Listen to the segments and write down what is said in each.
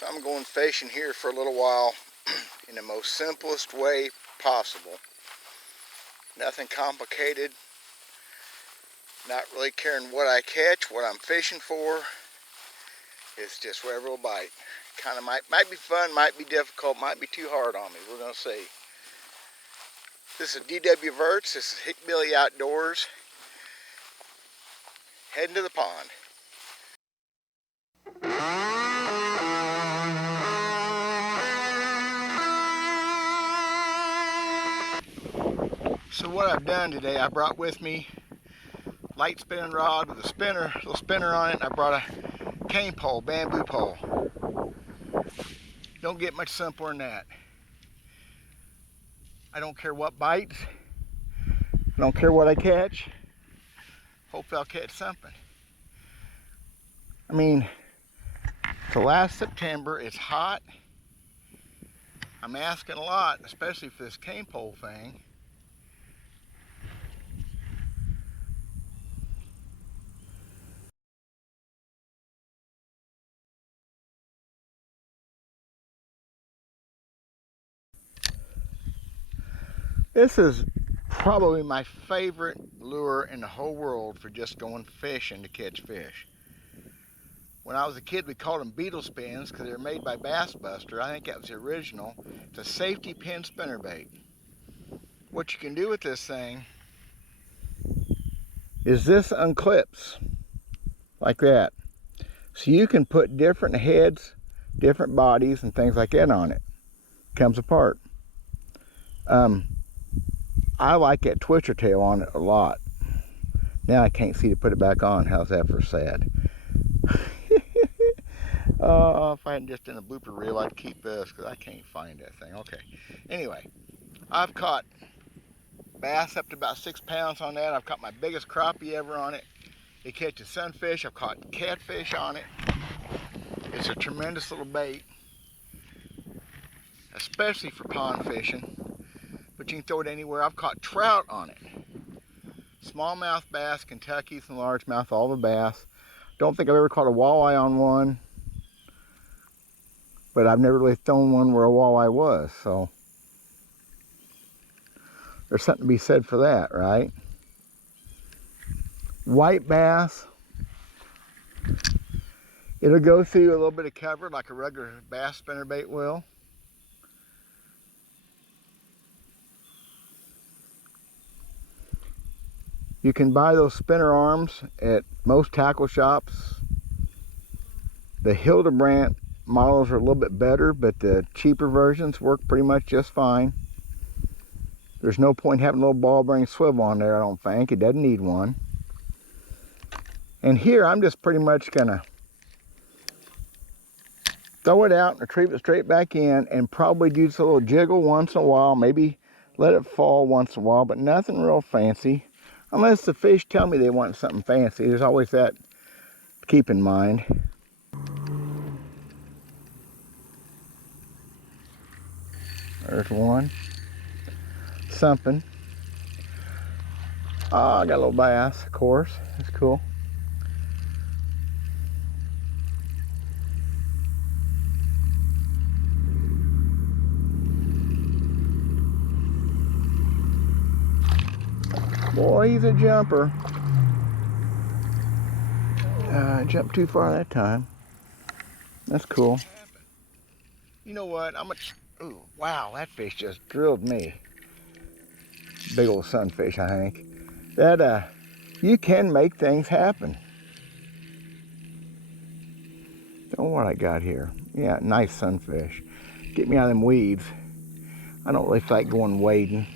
So I'm going fishing here for a little while in the most simplest way possible. Nothing complicated. Not really caring what I catch, what I'm fishing for. It's just whatever will bite. Kind of might be fun, might be difficult, might be too hard on me. We're going to see. This is DW Verts. This is Hickbilly Outdoors. Heading to the pond. So what I've done today, I brought with me light spinning rod with a spinner, little spinner on it. And I brought a cane pole, bamboo pole. Don't get much simpler than that. I don't care what bites. I don't care what I catch. Hopefully I'll catch something. I mean, it's the last September, it's hot. I'm asking a lot, especially for this cane pole thing. This is probably my favorite lure in the whole world for just going fishing to catch fish. When I was a kid, we called them beetle spins because they were made by Bass Buster. I think that was the original. It's a safety pin spinnerbait. What you can do with this thing is this unclips like that. So you can put different heads, different bodies, and things like that on it. Comes apart. I like that twister tail on it a lot. Now I can't see to put it back on. How's that for sad? If I hadn't just done a blooper reel, I'd keep this because I can't find that thing. Okay. Anyway, I've caught bass up to about 6 pounds on that. I've caught my biggest crappie ever on it. It catches sunfish. I've caught catfish on it. It's a tremendous little bait, especially for pond fishing. But you can throw it anywhere. I've caught trout on it. Smallmouth bass, Kentuckies, and largemouth, all the bass. Don't think I've ever caught a walleye on one. But I've never really thrown one where a walleye was, so there's something to be said for that, right? White bass, it'll go through a little bit of cover like a regular bass spinnerbait will. You can buy those spinner arms at most tackle shops. The Hildebrandt models are a little bit better, but the cheaper versions work pretty much just fine. There's no point having a little ball bearing swivel on there, I don't think. It doesn't need one. And here I'm just pretty much gonna throw it out and retrieve it straight back in and probably do just a little jiggle once in a while, maybe let it fall once in a while, but nothing real fancy. Unless the fish tell me they want something fancy. There's always that to keep in mind. There's one. Something. Oh, I got a little bass, of course. That's cool. Boy, he's a jumper. I jumped too far that time. That's cool. You know what? Ooh, wow, that fish just drilled me. Big old sunfish, I think. That, you can make things happen. Don't know what I got here. Yeah, nice sunfish. Get me out of them weeds. I don't really like going wading.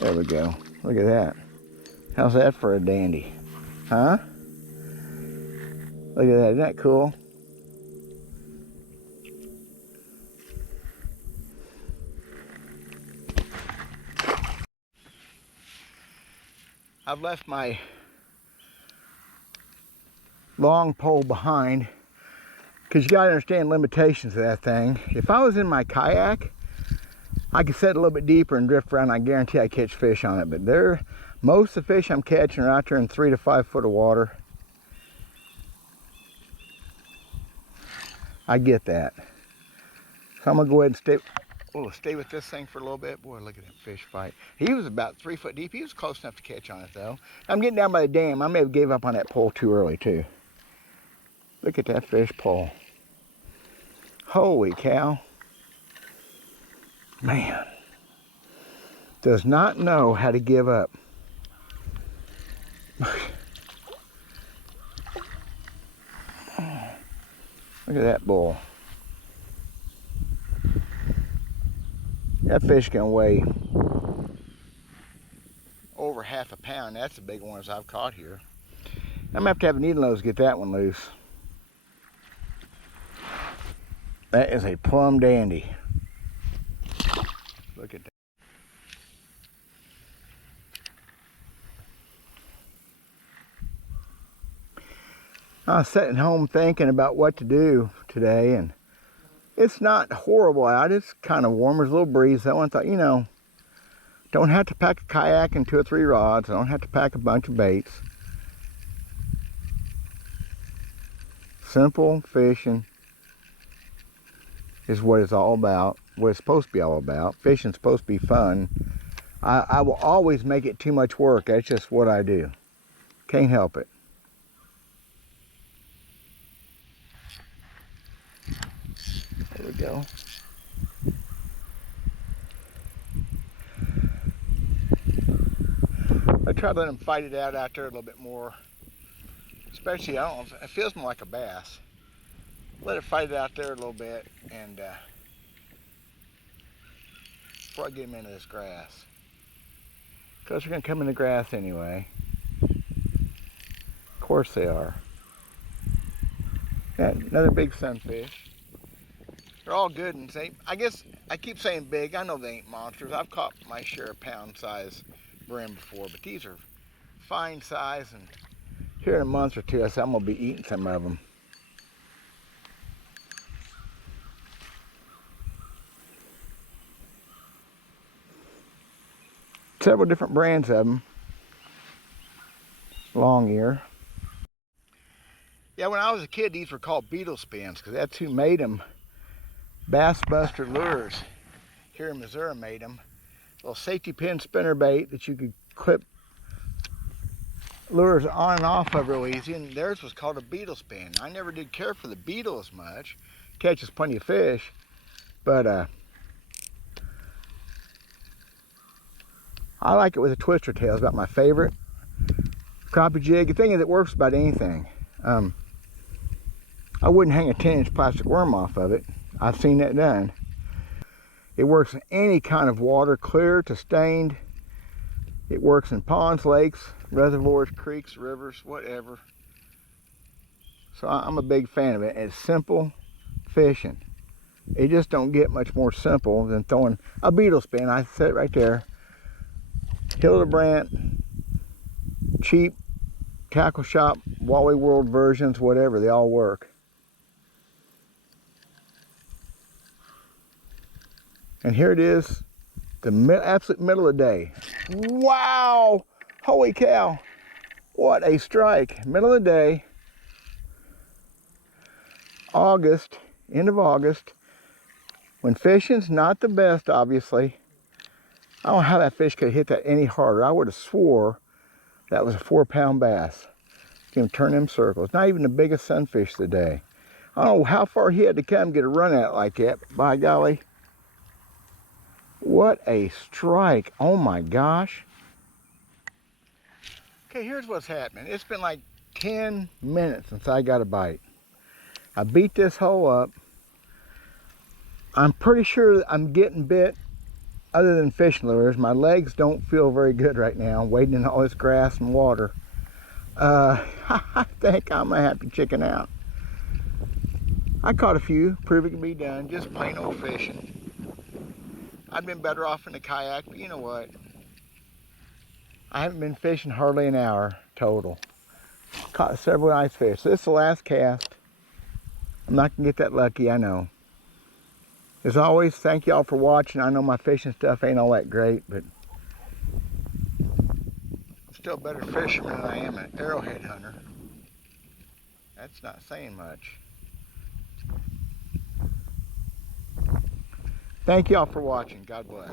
There we go. Look at that. How's that for a dandy? Huh? Look at that. Isn't that cool? I've left my long pole behind because you got to understand limitations of that thing. If I was in my kayak, I could set a little bit deeper and drift around. I guarantee I catch fish on it. But most of the fish I'm catching are out there in 3 to 5 foot of water. I get that. So I'm gonna go ahead and stay with this thing for a little bit. Boy, look at that fish fight. He was about 3 foot deep. He was close enough to catch on it though. I'm getting down by the dam. I may have gave up on that pole too early too. Look at that fish pull. Holy cow. Man. Does not know how to give up. Look at that bull. That fish can weigh over half a pound. That's the big ones I've caught here. I'm gonna have to have a needle nose to get that one loose. That is a plumb dandy. Look at that. I was sitting home thinking about what to do today, and it's not horrible out. It's kind of warm. There's a little breeze. So I thought, you know, don't have to pack a kayak and 2 or 3 rods. I don't have to pack a bunch of baits. Simple fishing is what it's all about, what it's supposed to be all about. Fishing's supposed to be fun. I will always make it too much work. That's just what I do. Can't help it. There we go. I try to let him fight it out there a little bit more. Especially, I don't know, it feels more like a bass. Let it fight it out there a little bit, and before I get him into this grass. Because they're going to come in the grass anyway. Of course they are. Yeah, another big sunfish. They're all good and safe. I guess I keep saying big. I know they ain't monsters. I've caught my share of pound-size brim before, but these are fine size, and here in a month or two, I said I'm going to be eating some of them. Several different brands of them. Long ear. Yeah, when I was a kid, these were called beetle spins because that's who made them. Bass Buster Lures here in Missouri made them. Little safety pin spinner bait that you could clip lures on and off of real easy, and theirs was called a beetle spin. I never did care for the beetle as much. Catches plenty of fish, but I like it with a twister tail. It's about my favorite crappie jig. The thing is, it works about anything. I wouldn't hang a 10-inch plastic worm off of it. I've seen that done. It works in any kind of water, clear to stained. It works in ponds, lakes, reservoirs, creeks, rivers, whatever. So I'm a big fan of it. It's simple fishing. It just don't get much more simple than throwing a beetle spin. I said it right there. Hildebrandt, cheap, tackle shop, Wally World versions, whatever, they all work. And here it is, the absolute middle of the day. Wow! Holy cow! What a strike. Middle of the day. August, end of August. When fishing's not the best, obviously. I don't know how that fish could have hit that any harder. I would have swore that was a 4-pound bass. You can turn them circles. Not even the biggest sunfish of the day. I don't know how far he had to come to get a run at it like that, but by golly. What a strike. Oh my gosh. Okay, here's what's happening. It's been like 10 minutes since I got a bite. I beat this hole up. I'm pretty sure I'm getting bit other than fishing lures. My legs don't feel very good right now, wading in all this grass and water. I think I'm gonna have to chicken out. I caught a few, prove it can be done, just plain old fishing. I've been better off in the kayak, but you know what? I haven't been fishing hardly an hour total. Caught several nice fish. So this is the last cast. I'm not gonna get that lucky, I know. As always, thank y'all for watching. I know my fishing stuff ain't all that great, but I'm still a better fisherman than I am an arrowhead hunter. That's not saying much. Thank you all for watching. God bless.